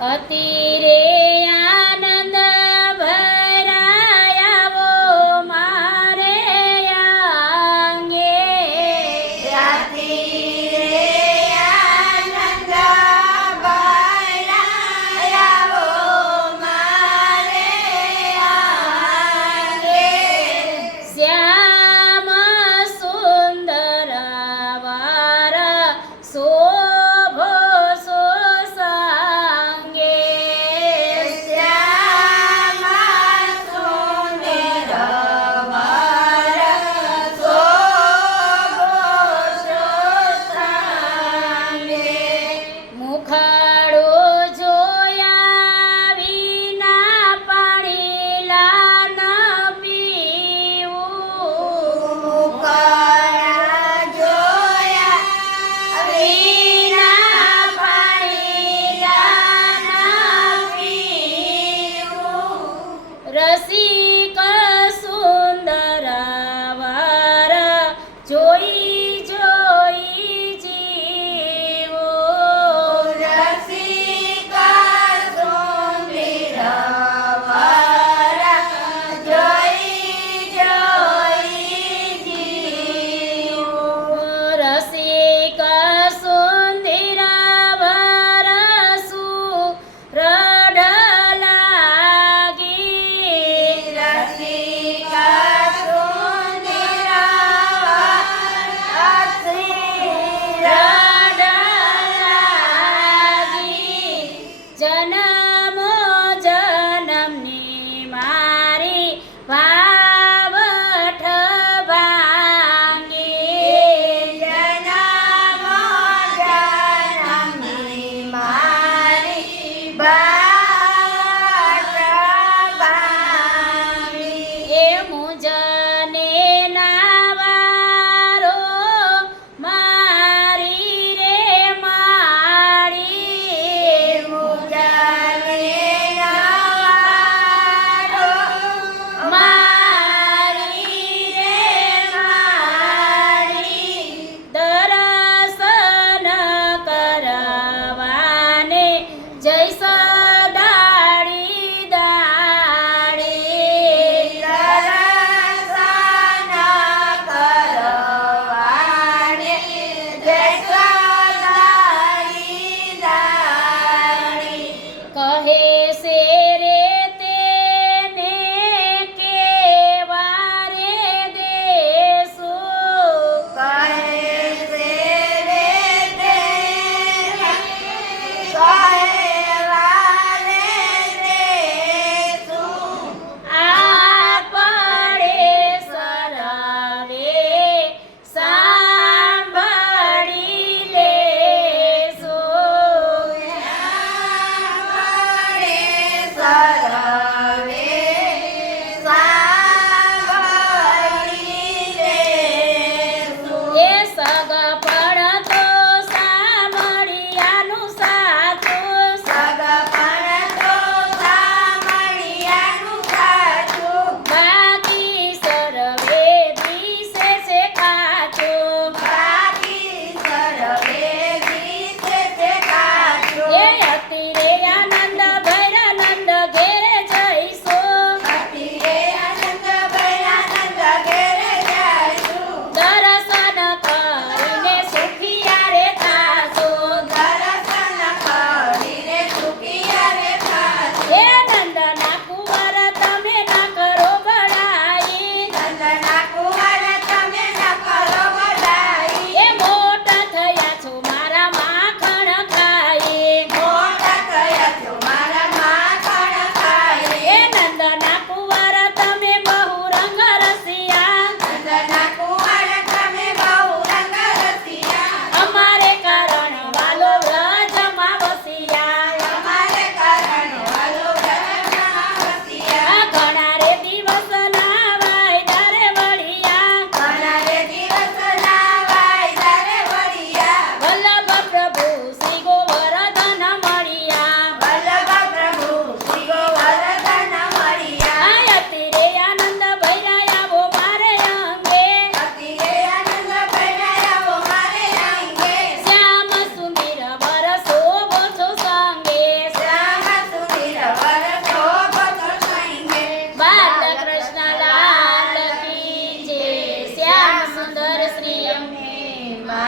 અતિરે